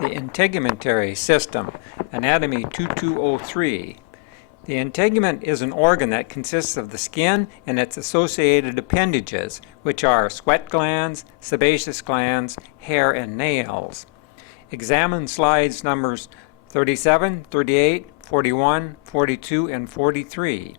The integumentary system, Anatomy 2203. The integument is an organ that consists of the skin and its associated appendages, which are sweat glands, sebaceous glands, hair, and nails. Examine slides numbers 37, 38, 41, 42, and 43.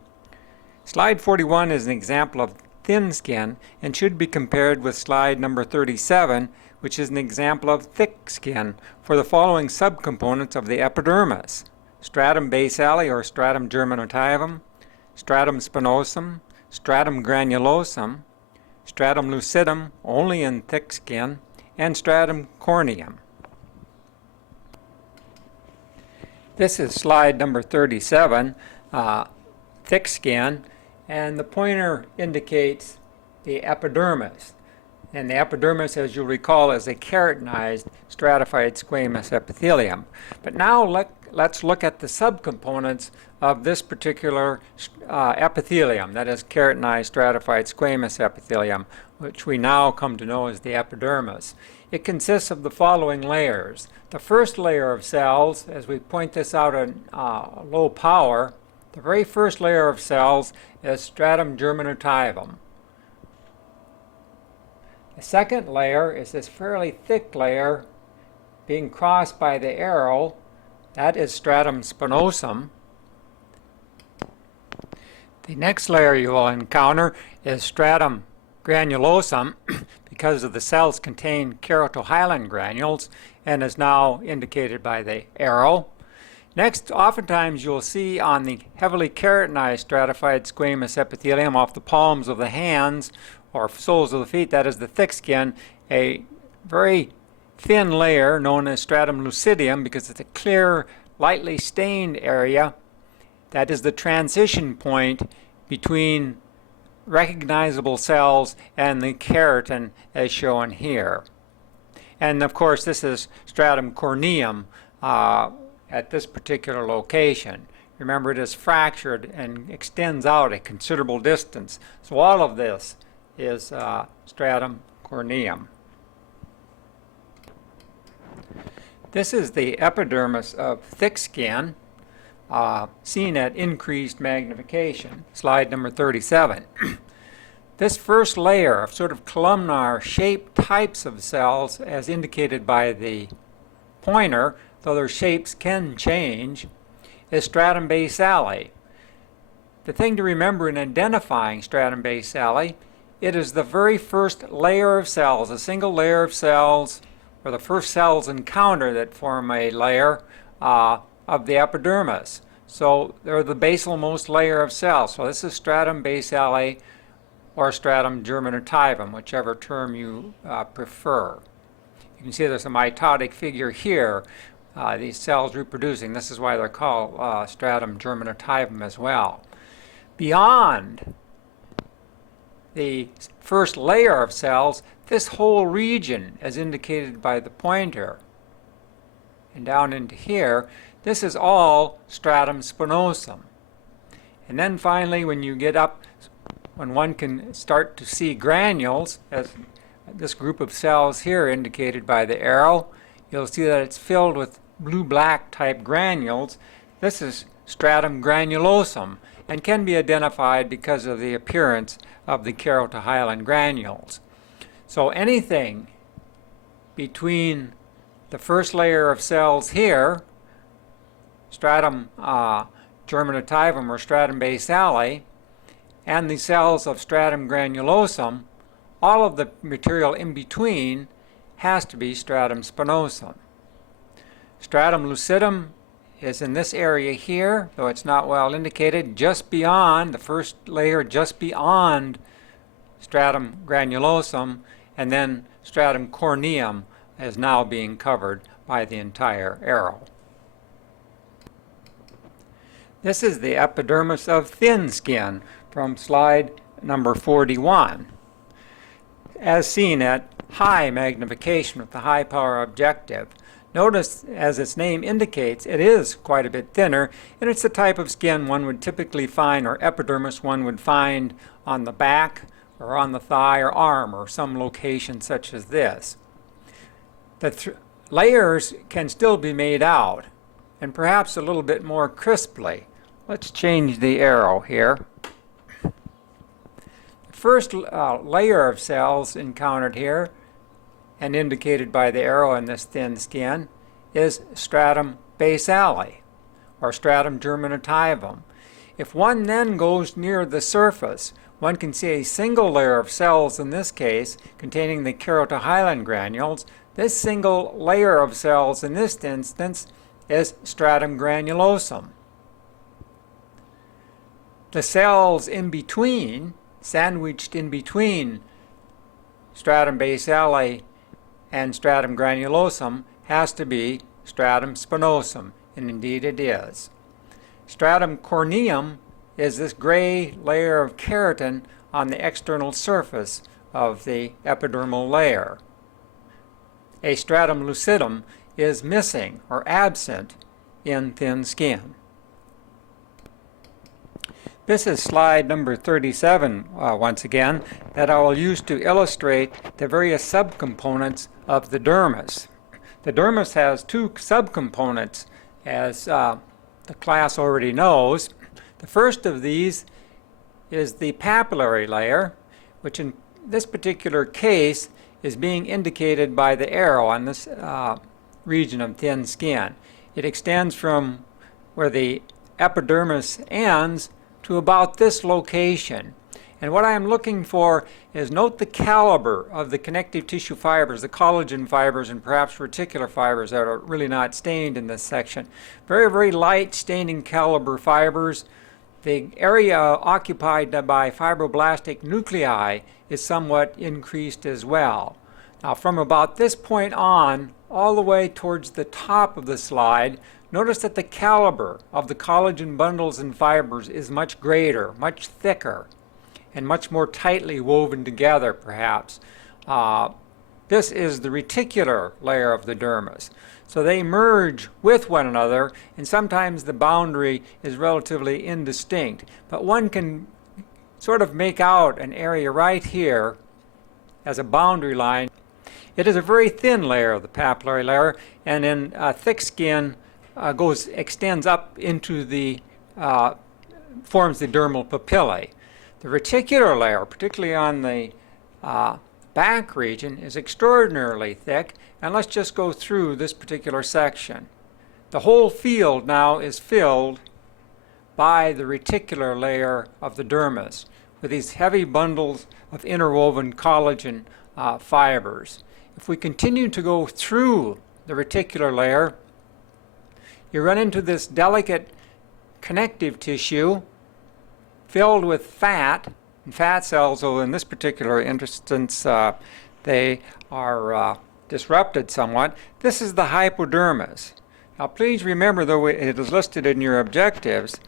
Slide 41 is an example of thin skin and should be compared with slide number 37, which is an example of thick skin for the following subcomponents of the epidermis: stratum basale or stratum germinativum, stratum spinosum, stratum granulosum, stratum lucidum only in thick skin, and stratum corneum. This is slide number 37, thick skin, and the pointer indicates the epidermis. And the epidermis, as you'll recall, is a keratinized stratified squamous epithelium. But now let's look at the subcomponents of this particular epithelium, that is keratinized stratified squamous epithelium, which we now come to know as the epidermis. It consists of the following layers. The first layer of cells, as we point this out at low power, the very first layer of cells is stratum germinativum. The second layer is this fairly thick layer being crossed by the arrow. That is stratum spinosum. The next layer you will encounter is stratum granulosum because of the cells contain keratohyalin granules and is now indicated by the arrow. Next, oftentimes you'll see on the heavily keratinized stratified squamous epithelium off the palms of the hands or soles of the feet, that is the thick skin, a very thin layer known as stratum lucidium because it's a clear, lightly stained area. That is the transition point between recognizable cells and the keratin as shown here. And of course this is stratum corneum at this particular location. Remember, it is fractured and extends out a considerable distance. So all of this is stratum corneum. This is the epidermis of thick skin seen at increased magnification, slide number 37. This first layer of sort of columnar shaped types of cells, as indicated by the pointer, though their shapes can change, is stratum basale. The thing to remember in identifying stratum basale, it is the very first layer of cells, a single layer of cells, or the first cells encountered that form a layer of the epidermis. So they're the basalmost layer of cells. So this is stratum basale or stratum germinativum, whichever term you prefer. You can see there's a mitotic figure here. These cells reproducing. This is why they're called stratum germinativum as well. Beyond the first layer of cells, this whole region, as indicated by the pointer, and down into here, this is all stratum spinosum. And then finally, when you get up, when one can start to see granules, as this group of cells here indicated by the arrow, you'll see that it's filled with blue-black type granules. This is stratum granulosum and can be identified because of the appearance of the keratohyalin granules. So anything between the first layer of cells here, stratum germinativum or stratum basale, and the cells of stratum granulosum, all of the material in between has to be stratum spinosum. Stratum lucidum is in this area here, though it's not well indicated, just beyond the first layer, just beyond stratum granulosum, and then stratum corneum is now being covered by the entire arrow. This is the epidermis of thin skin from slide number 41. As seen at high magnification with the high power objective. Notice, as its name indicates, it is quite a bit thinner, and it's the type of skin one would typically find, or epidermis one would find on the back or on the thigh or arm or some location such as this. The layers can still be made out, and perhaps a little bit more crisply. Let's change the arrow here. The first layer of cells encountered here, and indicated by the arrow in this thin skin, is stratum basale, or stratum germinativum. If one then goes near the surface, one can see a single layer of cells, in this case, containing the keratohyalin granules. This single layer of cells, in this instance, is stratum granulosum. The cells in between, sandwiched in between stratum basale and stratum granulosum, has to be stratum spinosum, and indeed it is. Stratum corneum is this gray layer of keratin on the external surface of the epidermal layer. A stratum lucidum is missing or absent in thin skin. This is slide number 37, once again, that I will use to illustrate the various subcomponents of the dermis. The dermis has two subcomponents, as the class already knows. The first of these is the papillary layer, which in this particular case is being indicated by the arrow on this region of thin skin. It extends from where the epidermis ends to about this location. And what I'm looking for is, note the caliber of the connective tissue fibers, the collagen fibers and perhaps reticular fibers that are really not stained in this section. Very, very light staining caliber fibers. The area occupied by fibroblastic nuclei is somewhat increased as well. Now, from about this point on, all the way towards the top of the slide, notice that the caliber of the collagen bundles and fibers is much greater, much thicker, and much more tightly woven together, perhaps. This is the reticular layer of the dermis. So they merge with one another, and sometimes the boundary is relatively indistinct. But one can sort of make out an area right here as a boundary line. It is a very thin layer, the papillary layer, and in thick skin extends up into the, forms the dermal papillae. The reticular layer, particularly on the back region, is extraordinarily thick, and let's just go through this particular section. The whole field now is filled by the reticular layer of the dermis with these heavy bundles of interwoven collagen fibers. If we continue to go through the reticular layer, you run into this delicate connective tissue filled with fat, and fat cells, although in this particular instance they are disrupted somewhat. This is the hypodermis. Now please remember, though it is listed in your objectives,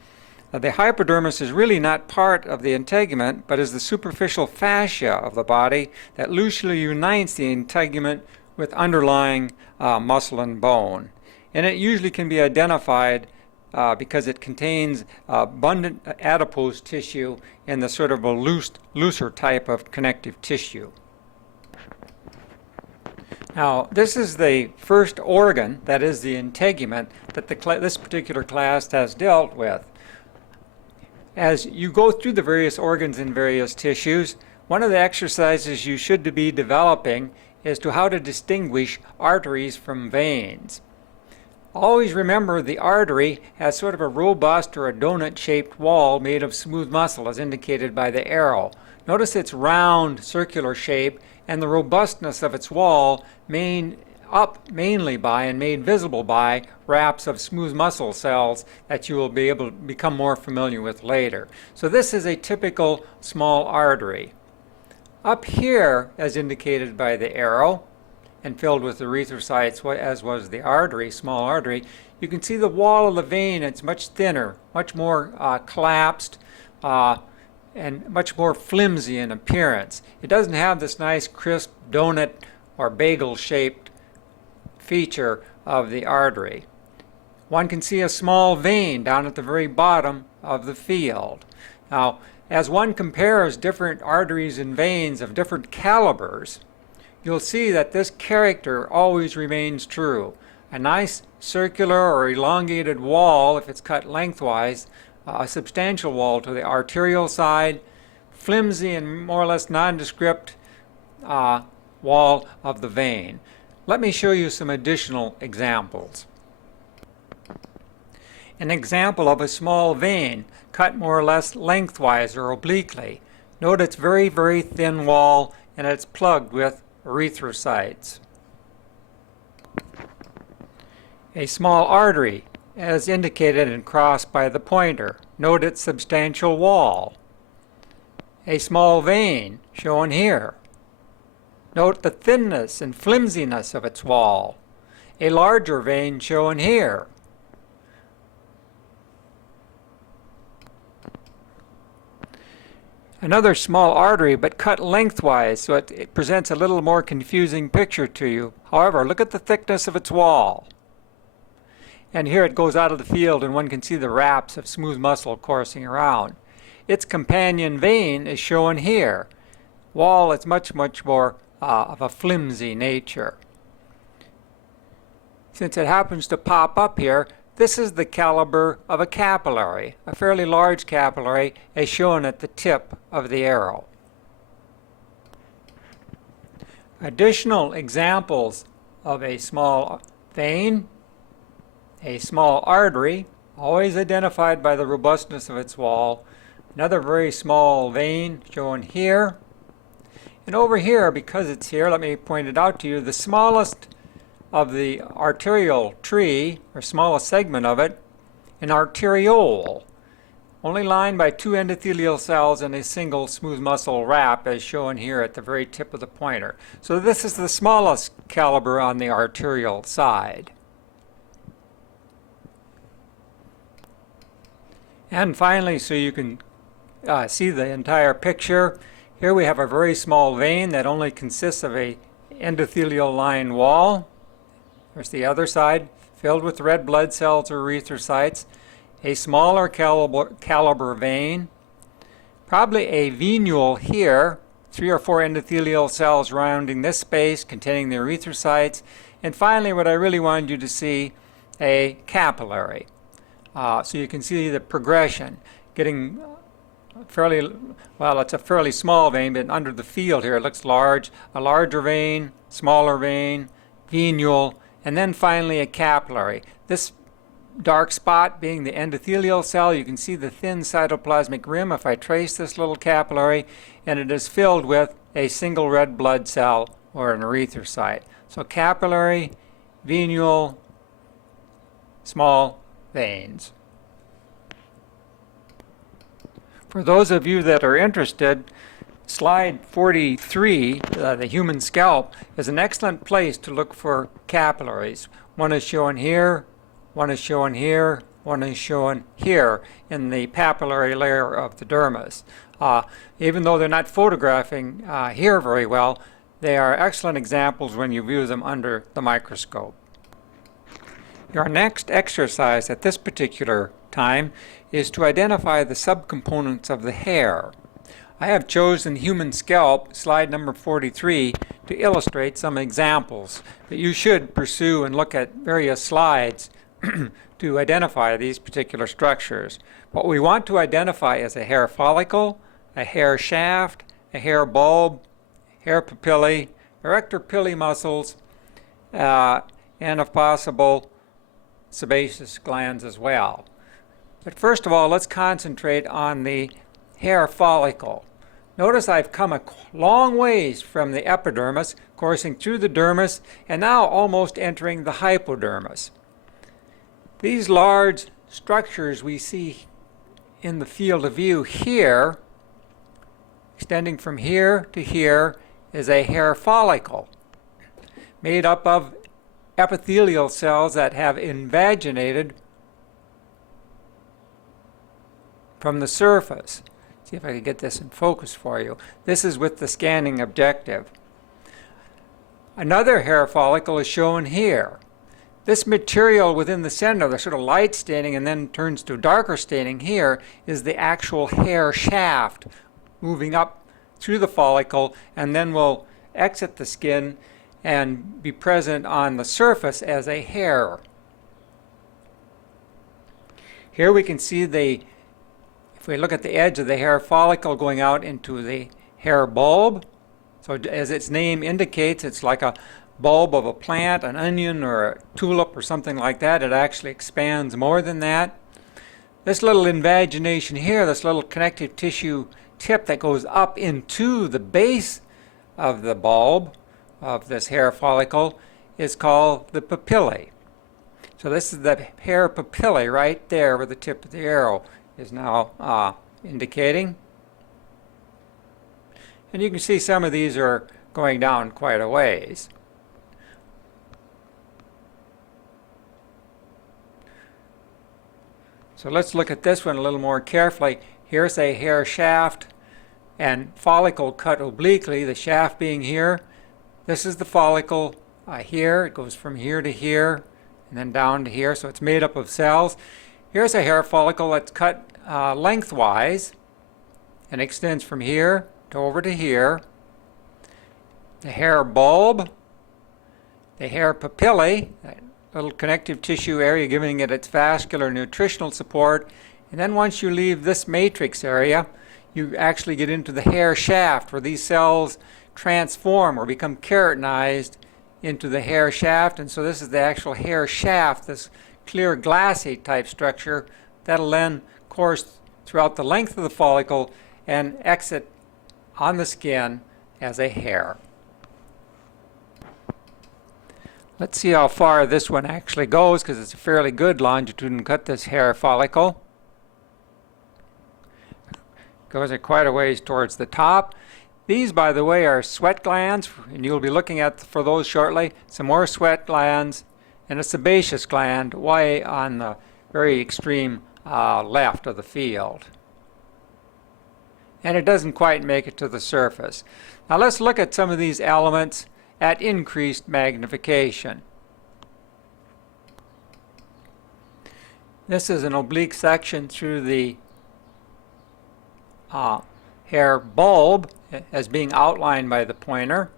the hypodermis is really not part of the integument, but is the superficial fascia of the body that loosely unites the integument with underlying muscle and bone. And it usually can be identified because it contains abundant adipose tissue in the sort of a looser type of connective tissue. Now, this is the first organ, that is the integument, that this particular class has dealt with. As you go through the various organs and various tissues, one of the exercises you should be developing is to how to distinguish arteries from veins. Always remember the artery has sort of a robust or a donut-shaped wall made of smooth muscle, as indicated by the arrow. Notice its round, circular shape and the robustness of its wall mainly by and made visible by wraps of smooth muscle cells that you will be able to become more familiar with later. So this is a typical small artery. Up here, as indicated by the arrow, and filled with erythrocytes, as was the artery, small artery, you can see the wall of the vein. It's much thinner, much more collapsed, and much more flimsy in appearance. It doesn't have this nice crisp donut or bagel-shaped feature of the artery. One can see a small vein down at the very bottom of the field. Now, as one compares different arteries and veins of different calibers, you'll see that this character always remains true. A nice circular or elongated wall, if it's cut lengthwise, a substantial wall to the arterial side, flimsy and more or less nondescript wall of the vein. Let me show you some additional examples. An example of a small vein cut more or less lengthwise or obliquely. Note its very, very thin wall, and it's plugged with erythrocytes. A small artery, as indicated and crossed by the pointer. Note its substantial wall. A small vein, shown here. Note the thinness and flimsiness of its wall. A larger vein, shown here. Another small artery, but cut lengthwise, so it presents a little more confusing picture to you. However, look at the thickness of its wall. And here it goes out of the field, and one can see the wraps of smooth muscle coursing around. Its companion vein is shown here. Wall is much, much more of a flimsy nature. Since it happens to pop up here, this is the caliber of a capillary, a fairly large capillary, as shown at the tip of the arrow. Additional examples of a small vein, a small artery, always identified by the robustness of its wall, another very small vein shown here, and over here, because it's here, let me point it out to you, the smallest of the arterial tree, or smallest segment of it, an arteriole, only lined by two endothelial cells and a single smooth muscle wrap, as shown here at the very tip of the pointer. So this is the smallest caliber on the arterial side. And finally, so you can see the entire picture, here we have a very small vein that only consists of a endothelial lined wall. There's the other side, filled with red blood cells or erythrocytes. A smaller caliber vein, probably a venule here, 3 or 4 endothelial cells rounding this space containing the erythrocytes. And finally, what I really wanted you to see, a capillary. So you can see the progression, getting fairly, well, it's a fairly small vein, but under the field here it looks large, a larger vein, smaller vein, venule, and then finally a capillary. This dark spot being the endothelial cell, you can see the thin cytoplasmic rim if I trace this little capillary, and it is filled with a single red blood cell or an erythrocyte. So capillary, venule, small veins. For those of you that are interested, slide 43, the human scalp, is an excellent place to look for capillaries. One is shown here, one is shown here, one is shown here in the papillary layer of the dermis. Even though they're not photographing here very well, they are excellent examples when you view them under the microscope. Your next exercise at this particular time is to identify the subcomponents of the hair. I have chosen human scalp, slide number 43, to illustrate some examples, but you should pursue and look at various slides to identify these particular structures. What we want to identify is a hair follicle, a hair shaft, a hair bulb, hair papillae, erector pili muscles, and if possible, sebaceous glands as well. But first of all, let's concentrate on the hair follicle. Notice I've come a long ways from the epidermis, coursing through the dermis, and now almost entering the hypodermis. These large structures we see in the field of view here, extending from here to here, is a hair follicle made up of epithelial cells that have invaginated from the surface. See if I can get this in focus for you. This is with the scanning objective. Another hair follicle is shown here. This material within the center, the sort of light staining and then turns to darker staining here, is the actual hair shaft moving up through the follicle and then will exit the skin and be present on the surface as a hair. Here we can see if we look at the edge of the hair follicle going out into the hair bulb. So as its name indicates, it's like a bulb of a plant, an onion or a tulip or something like that. It actually expands more than that. This little invagination here, this little connective tissue tip that goes up into the base of the bulb of this hair follicle, is called the papillae. So this is the hair papillae right there where the tip of the arrow is now indicating. And you can see some of these are going down quite a ways. So let's look at this one a little more carefully. Here's a hair shaft and follicle cut obliquely, the shaft being here. This is the follicle here. It goes from here to here and then down to here, so it's made up of cells. Here's a hair follicle that's cut lengthwise and extends from here to over to here. The hair bulb, the hair papillae, that little connective tissue area giving it its vascular nutritional support, and then once you leave this matrix area, you actually get into the hair shaft where these cells transform or become keratinized into the hair shaft. And so this is the actual hair shaft, this clear glassy type structure that'll then course throughout the length of the follicle and exit on the skin as a hair. Let's see how far this one actually goes, because it's a fairly good longitudinal cut, this hair follicle. Goes quite a ways towards the top. These, by the way, are sweat glands, and you'll be looking at for those shortly. Some more sweat glands and a sebaceous gland way on the very extreme left of the field. And it doesn't quite make it to the surface. Now let's look at some of these elements at increased magnification. This is an oblique section through the hair bulb as being outlined by the pointer.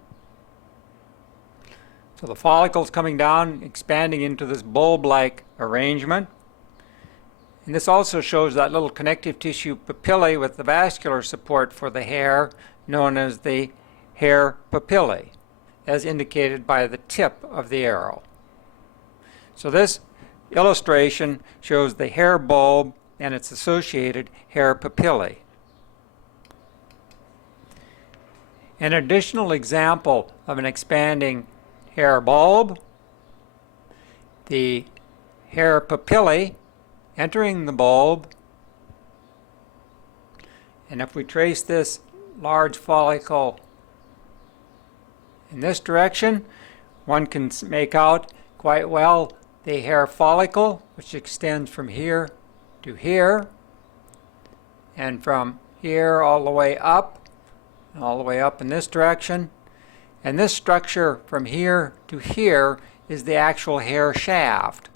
So the follicle's coming down, expanding into this bulb-like arrangement. And this also shows that little connective tissue papillae with the vascular support for the hair, known as the hair papillae, as indicated by the tip of the arrow. So this illustration shows the hair bulb and its associated hair papillae. An additional example of an expanding hair bulb, the hair papillae entering the bulb, and if we trace this large follicle in this direction, one can make out quite well the hair follicle, which extends from here to here, and from here all the way up, and all the way up in this direction. And this structure from here to here is the actual hair shaft.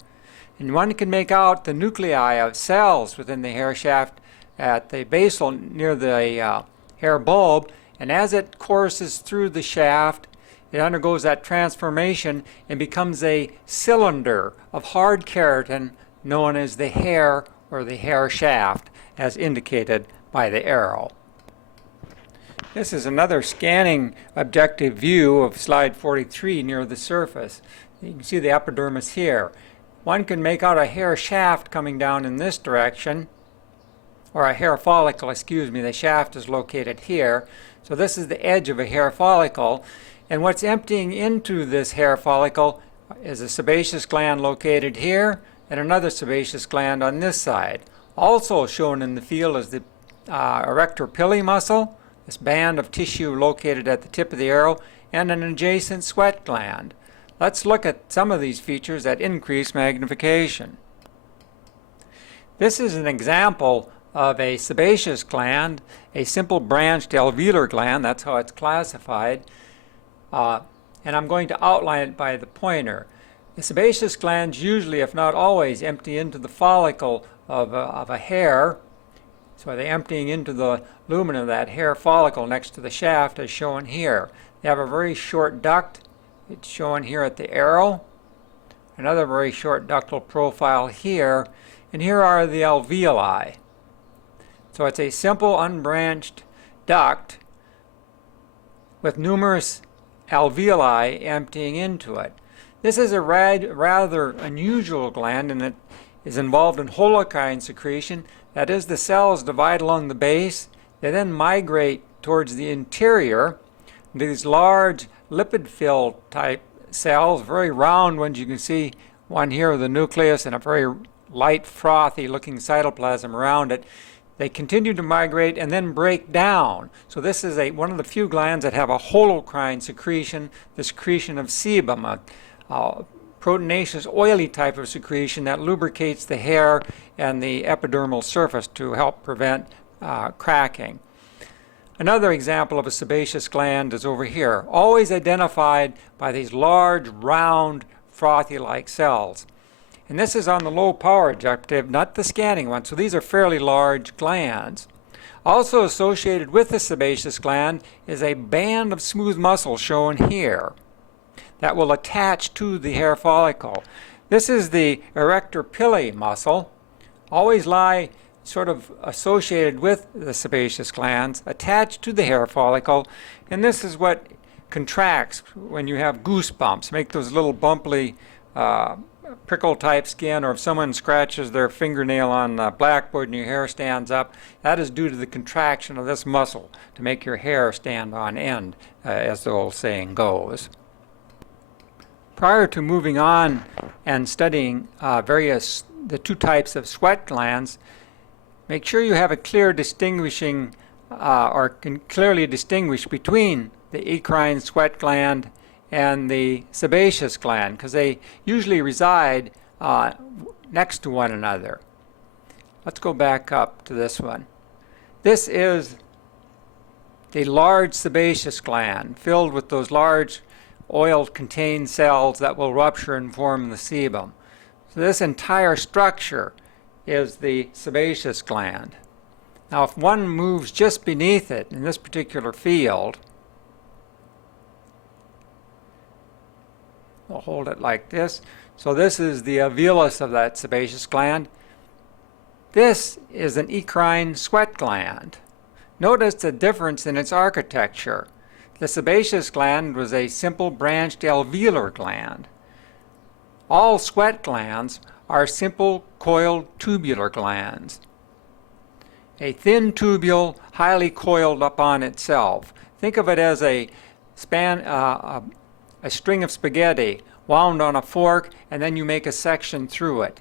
And one can make out the nuclei of cells within the hair shaft at the basal near the hair bulb, and as it courses through the shaft, it undergoes that transformation and becomes a cylinder of hard keratin known as the hair or the hair shaft, as indicated by the arrow. This is another scanning objective view of slide 43 near the surface. You can see the epidermis here. One can make out a hair shaft coming down in this direction, or a hair follicle, excuse me. The shaft is located here. So this is the edge of a hair follicle. And what's emptying into this hair follicle is a sebaceous gland located here and another sebaceous gland on this side. Also shown in the field is the erector pili muscle, this band of tissue located at the tip of the arrow, and an adjacent sweat gland. Let's look at some of these features at increased magnification. This is an example of a sebaceous gland, a simple branched alveolar gland, that's how it's classified, and I'm going to outline it by the pointer. The sebaceous glands usually, if not always, empty into the follicle of a hair, So they're emptying into the lumen of that hair follicle next to the shaft as shown here. They have a very short duct. It's shown here at the arrow. Another very short ductal profile here. And here are the alveoli. So it's a simple unbranched duct with numerous alveoli emptying into it. This is a rather unusual gland, and it is involved in holocrine secretion. That is, the cells divide along the base. They then migrate towards the interior. These large lipid-filled type cells, very round ones. You can see one here with the nucleus and a very light, frothy looking cytoplasm around it. They continue to migrate and then break down. So this is one of the few glands that have a holocrine secretion, the secretion of sebum, a proteinaceous, oily type of secretion that lubricates the hair and the epidermal surface to help prevent cracking. Another example of a sebaceous gland is over here, always identified by these large, round, frothy-like cells. And this is on the low power objective, not the scanning one, so these are fairly large glands. Also associated with the sebaceous gland is a band of smooth muscle shown here that will attach to the hair follicle. This is the erector pili muscle, always lie sort of associated with the sebaceous glands, attached to the hair follicle, and this is what contracts when you have goosebumps, make those little bumpy prickle type skin, or if someone scratches their fingernail on the blackboard and your hair stands up, that is due to the contraction of this muscle to make your hair stand on end, as the old saying goes. Prior to moving on and studying the two types of sweat glands, make sure you have a clear distinguishing or can clearly distinguish between the eccrine sweat gland and the sebaceous gland, because they usually reside next to one another. Let's go back up to this one. This is the large sebaceous gland filled with those large oil-contained cells that will rupture and form the sebum. So this entire structure is the sebaceous gland. Now if one moves just beneath it in this particular field, we'll hold it like this. So this is the alveolus of that sebaceous gland. This is an eccrine sweat gland. Notice the difference in its architecture. The sebaceous gland was a simple branched alveolar gland. All sweat glands are simple coiled tubular glands. A thin tubule highly coiled up on itself. Think of it as a string of spaghetti wound on a fork, and then you make a section through it.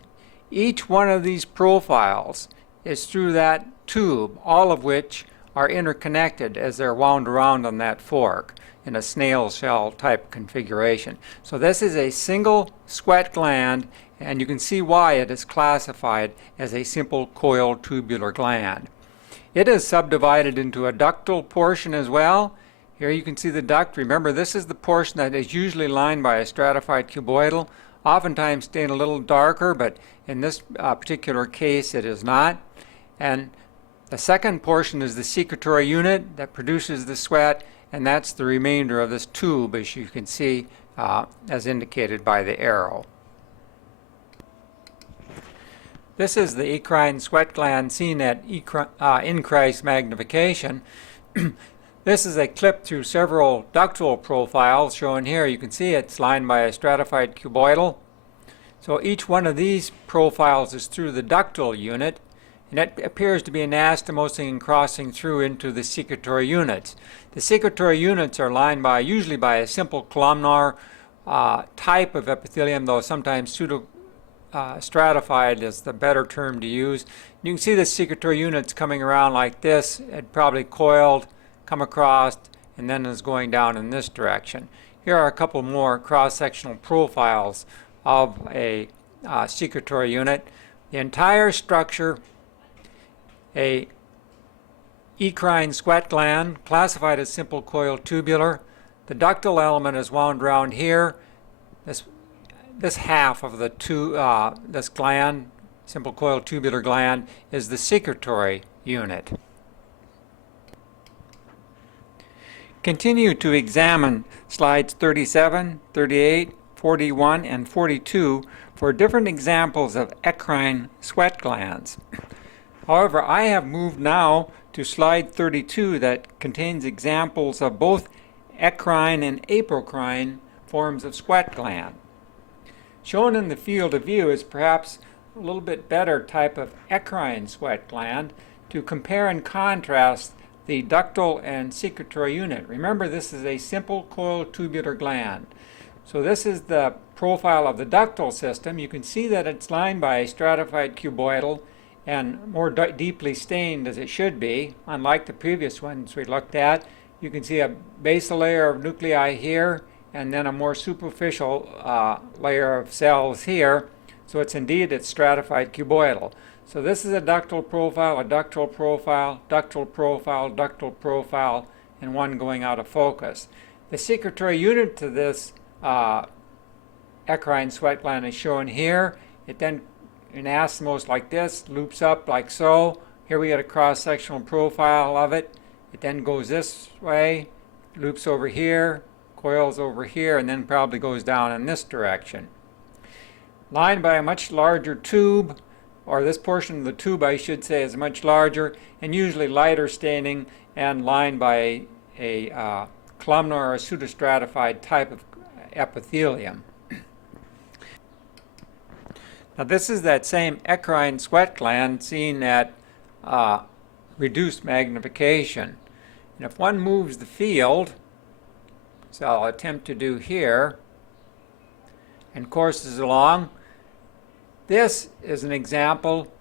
Each one of these profiles is through that tube, all of which are interconnected as they're wound around on that fork in a snail shell type configuration. So this is a single sweat gland, and you can see why it is classified as a simple coiled tubular gland. It is subdivided into a ductal portion as well. Here you can see the duct. Remember, this is the portion that is usually lined by a stratified cuboidal, oftentimes stained a little darker, but in this particular case it is not. And the second portion is the secretory unit that produces the sweat, and that's the remainder of this tube, as you can see, as indicated by the arrow. This is the eccrine sweat gland seen at increased magnification. This is a clip through several ductal profiles shown here. You can see it's lined by a stratified cuboidal. So each one of these profiles is through the ductal unit, and it appears to be anastomosing and crossing through into the secretory units. The secretory units are lined by usually by a simple columnar type of epithelium, though sometimes stratified is the better term to use. You can see the secretory units coming around like this. It probably coiled, come across, and then is going down in this direction. Here are a couple more cross-sectional profiles of a secretory unit. The entire structure, a eccrine sweat gland, classified as simple coiled tubular. The ductal element is wound around here. This half of this gland, simple coiled tubular gland, is the secretory unit. Continue to examine slides 37, 38, 41, and 42 for different examples of eccrine sweat glands. However, I have moved now to slide 32 that contains examples of both eccrine and apocrine forms of sweat gland. Shown in the field of view is perhaps a little bit better type of eccrine sweat gland to compare and contrast the ductal and secretory unit. Remember, this is a simple coiled tubular gland. So this is the profile of the ductal system. You can see that it's lined by a stratified cuboidal and more deeply stained as it should be. Unlike the previous ones we looked at, you can see a basal layer of nuclei here and then a more superficial layer of cells here. So it's stratified cuboidal. So this is a ductal profile, ductal profile, ductal profile, ductal profile, and one going out of focus. The secretory unit to this eccrine sweat gland is shown here. It then, in anastomose like this, loops up like so. Here we get a cross-sectional profile of it. It then goes this way, loops over here, coils over here, and then probably goes down in this direction. Lined by a much larger tube, or this portion of the tube I should say is much larger and usually lighter staining and lined by a columnar or pseudostratified type of epithelium. Now this is that same eccrine sweat gland seen at reduced magnification. And if one moves the field, so I'll attempt to do here, and courses along, this is an example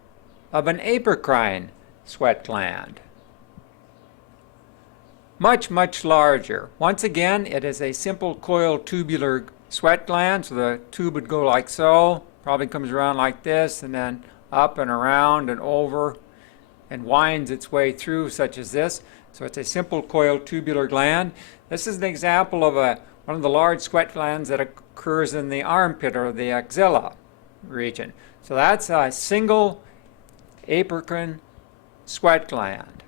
of an apocrine sweat gland. Much, much larger. Once again, it is a simple coiled tubular sweat gland, so the tube would go like so, probably comes around like this, and then up and around and over, and winds its way through, such as this. So it's a simple coiled tubular gland. This is an example of one of the large sweat glands that occurs in the armpit or the axilla region. So that's a single apocrine sweat gland.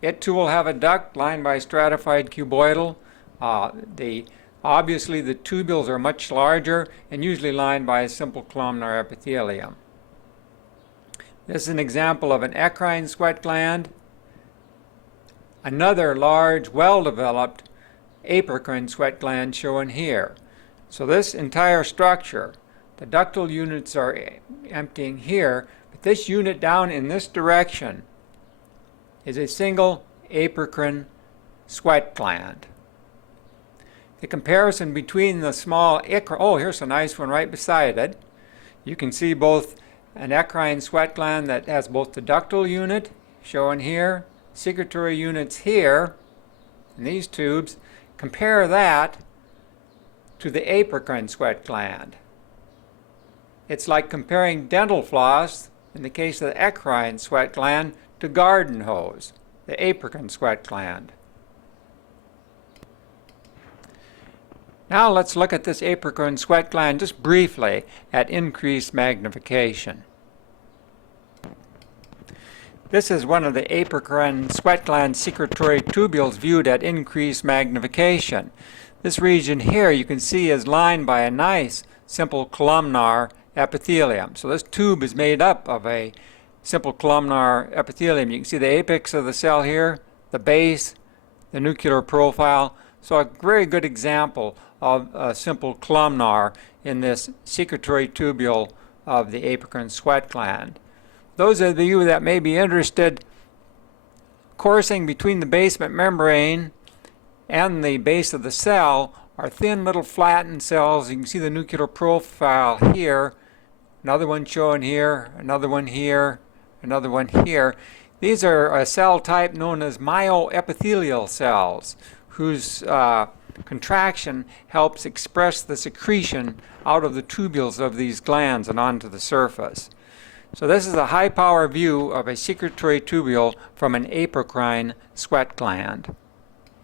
It too will have a duct lined by stratified cuboidal. Obviously the tubules are much larger and usually lined by a simple columnar epithelium. This is an example of an eccrine sweat gland. Another large, well-developed apocrine sweat gland shown here. So this entire structure, the ductal units are emptying here, but this unit down in this direction is a single apocrine sweat gland. The comparison between the small here's a nice one right beside it. You can see both an eccrine sweat gland that has both the ductal unit shown here, secretory units here in these tubes. Compare that to the apocrine sweat gland. It's like comparing dental floss, in the case of the eccrine sweat gland, to garden hose, the apocrine sweat gland. Now let's look at this apocrine sweat gland just briefly at increased magnification. This is one of the apocrine sweat gland secretory tubules viewed at increased magnification. This region here you can see is lined by a nice simple columnar epithelium. So this tube is made up of a simple columnar epithelium. You can see the apex of the cell here, the base, the nuclear profile. So a very good example of a simple columnar in this secretory tubule of the apocrine sweat gland. Those of you that may be interested, coursing between the basement membrane and the base of the cell are thin little flattened cells. You can see the nuclear profile here, another one shown here, another one here, another one here. These are a cell type known as myoepithelial cells, whose contraction helps express the secretion out of the tubules of these glands and onto the surface. So this is a high power view of a secretory tubule from an apocrine sweat gland.